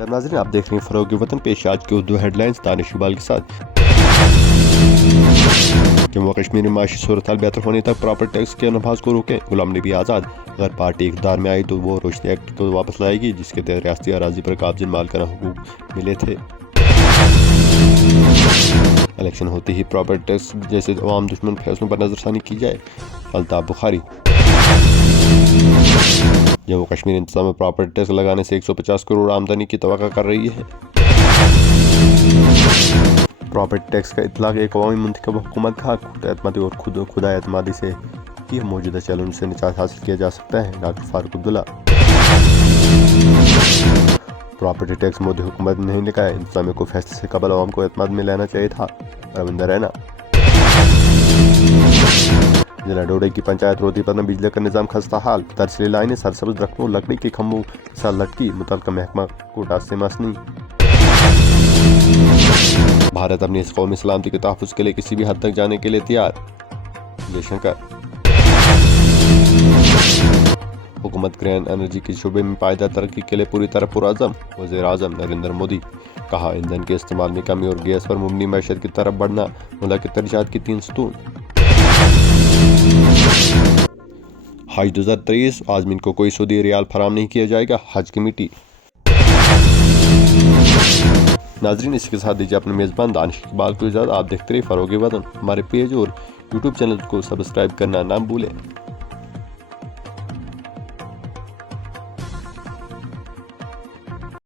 नाज़रीन, आप देख रहे हैं फरोग वतन। पेश आज की उर्दू हेडलाइंस दानिश इकबाल के साथ। जम्मू कश्मीर में माशी सूरत हाल बेहतर होने तक प्रॉपर्टी टैक्स के नफाज को रोकें, गुलाम नबी आज़ाद। अगर पार्टी इक़्तिदार में आई तो वो रोशनी एक्ट को वापस लाएगी, जिसके तहत रियासती अराजी पर काबिज मालिकाना हुकूक मिले थे। इलेक्शन होते ही प्रॉपर्टी टैक्स जैसे अवाम दुश्मन फैसलों पर नजरसानी की जाए, अल्ताफ बुखारी। जम्मू कश्मीर इंतजाम में प्रॉपर्टी टैक्स लगाने से 150 करोड़ आमदनी की तवक्को कर रही है। प्रॉपर्टी टैक्स का इतलाक एक अवामी मुंतखब हुकूमत का हक, एतमादी और खुदा एतमादी से ही मौजूदा चैलेंज से निजात हासिल किया जा सकता है। Doctor Farooq Abdullah. Property tax Modi हुकूमत ने नहीं लगाया, इंतजामिया को फैसले से कबल अवाम को एतमाद में लेना चाहिए था। रविंदर रैना। जिला डोडे की पंचायत रोतीपत में बिजली का निजाम खस्ता हाल, तरसली लाइनें सरसब्ज रखनों लकड़ी के खम्भों के साथ लटकी, मुतल्लिका महकमा कोटा से मसनी। भारत अपनी इस कौमी सलामती के तहफ़्फ़ुज़ के लिए किसी भी हद तक जाने के लिए तैयार, जयशंकर। हुकूमत ग्रीन एनर्जी के शोबे में पायदार तरक्की के लिए पूरी तरह पुरअज़म, वज़ीर-ए-आज़म नरेंद्र मोदी। कहा, ईंधन के इस्तेमाल में कमी और गैस पर मुबनी मैशत की तरफ बढ़ना मुल्क की तरजीहात की 3 सतून। हज 2023, आज़मीन को कोई सऊदी रियाल फराम नहीं किया जाएगा, हज कमेटी। नाजरीन, इसके साथ दीजिए अपने मेज़बान दानिश इकबाल को इजाज़त। आप देखते रहिए फरोग वतन। हमारे पेज और यूट्यूब चैनल को सब्सक्राइब करना ना भूलें।